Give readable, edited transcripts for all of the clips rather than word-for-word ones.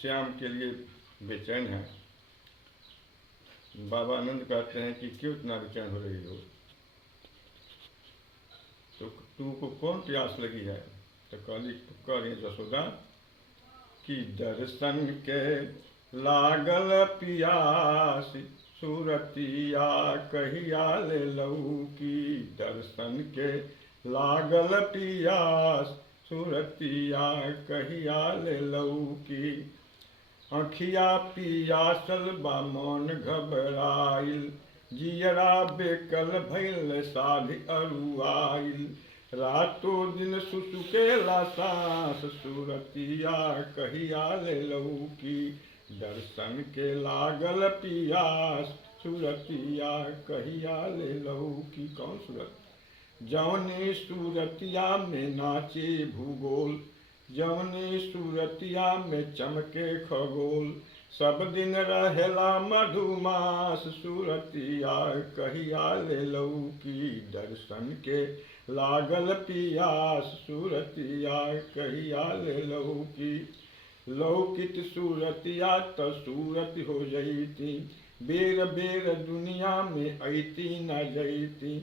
श्याम के लिए बेचैन है। बाबा आनंद कहते हैं कि क्यों इतना बेचैन हो रही हो, तो तुमको कौन प्यास लगी है? तो कह रही यशोदा कि दर्शन के लागल पियास, सूरतिया कहिया ले लऊ की। दर्शन के लागल पियास, सूरतिया कहिया ले लऊ की। अखिया पियासल बा मन घबराइल, जियरा बेकल भइल साध अरुआइल। रातो दिन सुसुकेला सांस, सूरतिया कहिया ले लऊ की। दर्शन के लागल पियास, सूरतिया कहिया ले लऊ की। कौन सूरत? जौनी सूरतिया में नाचे भूगोल, जौनी सूरतिया में चमके खगोल। सब दिन रहेला मधुमास, सूरतिया कहिया ले लऊ की। दर्शन के लागल पियास, सूरतिया कहिया ले लऊ की। लौकित सूरतिया त सूरत हो जईती, बेर बेर दुनिया में ऐती न जईती।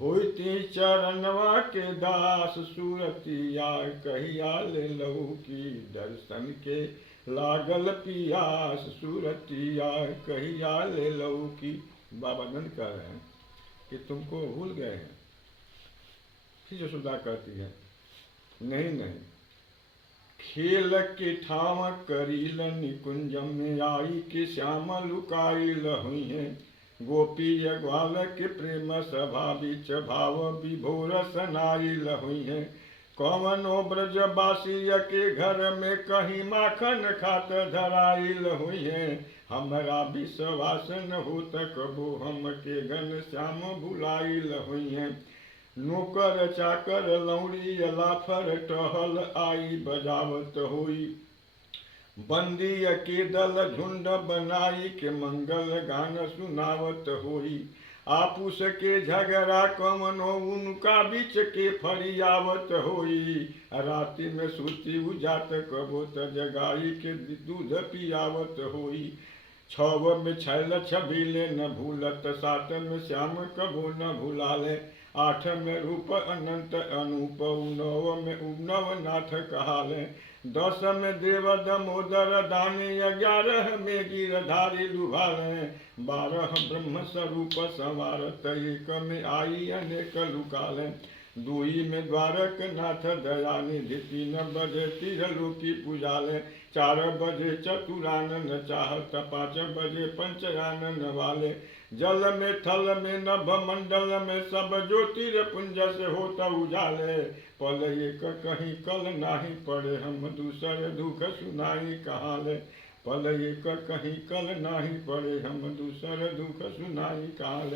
होती चरणवा के दास, सूरतिया कहिया ले लऊ की। दर्शन के लागल पियास, सूरतिया कहिया ले लऊ की। बाबा नंद कह रहे हैं कि तुमको भूल गए हैं। फिर यशोदा कहती है नहीं नहीं, खेल के ठाव करील निकुंजम में आई कि श्याम लुकाइल हुई है। गोपी ग्वाल के प्रेम सभा बीच भाव विभोर सनाइल हुई है। कौनो ब्रजवासी के घर में कहीं माखन खात धराइल हुई है। हमरा विश्वास न हो कबो हम के घन श्याम भुलाइल हुई है। नौकर चाकर लौड़ी लाफर टहल आई बजावत हुई। बंदी के दल झुंड बनाई के मंगल गान सुनावत हुई। आपूस के झगड़ा कमनो उनका बीच के फरियावत हुई। राति में सूती उजात कबो त जगाई के दूध पियावत हुई। छव में छैल छबीले न भूलत, सात में श्याम कबो न भुलाले। आठ में रूप अनंत अनूप, नौ में उनव नाथ कहाले। 10 में देव दमोदर दानी, 11 में गिरधारी लुभाले। 12 ब्रह्म स्वरूप संवारत, 1 में आई अनेक लुकाले। 2 में द्वारक नाथ दयानिधि, 3 बजे तिरलोकी पुजाले। 4 बजे चतुरानन चाहत, 5 बजे पंचयानन वाले। जल में थल में नभ मंडल में, सब ज्योतिर्पुंज से होता उजाले। पल एक कहीं कल नाही पड़े, हम दूसर दुख सुनाई कहाले। पल एक कहीं कल नाही पड़े, हम दूसर दुख सुनाई कहाले।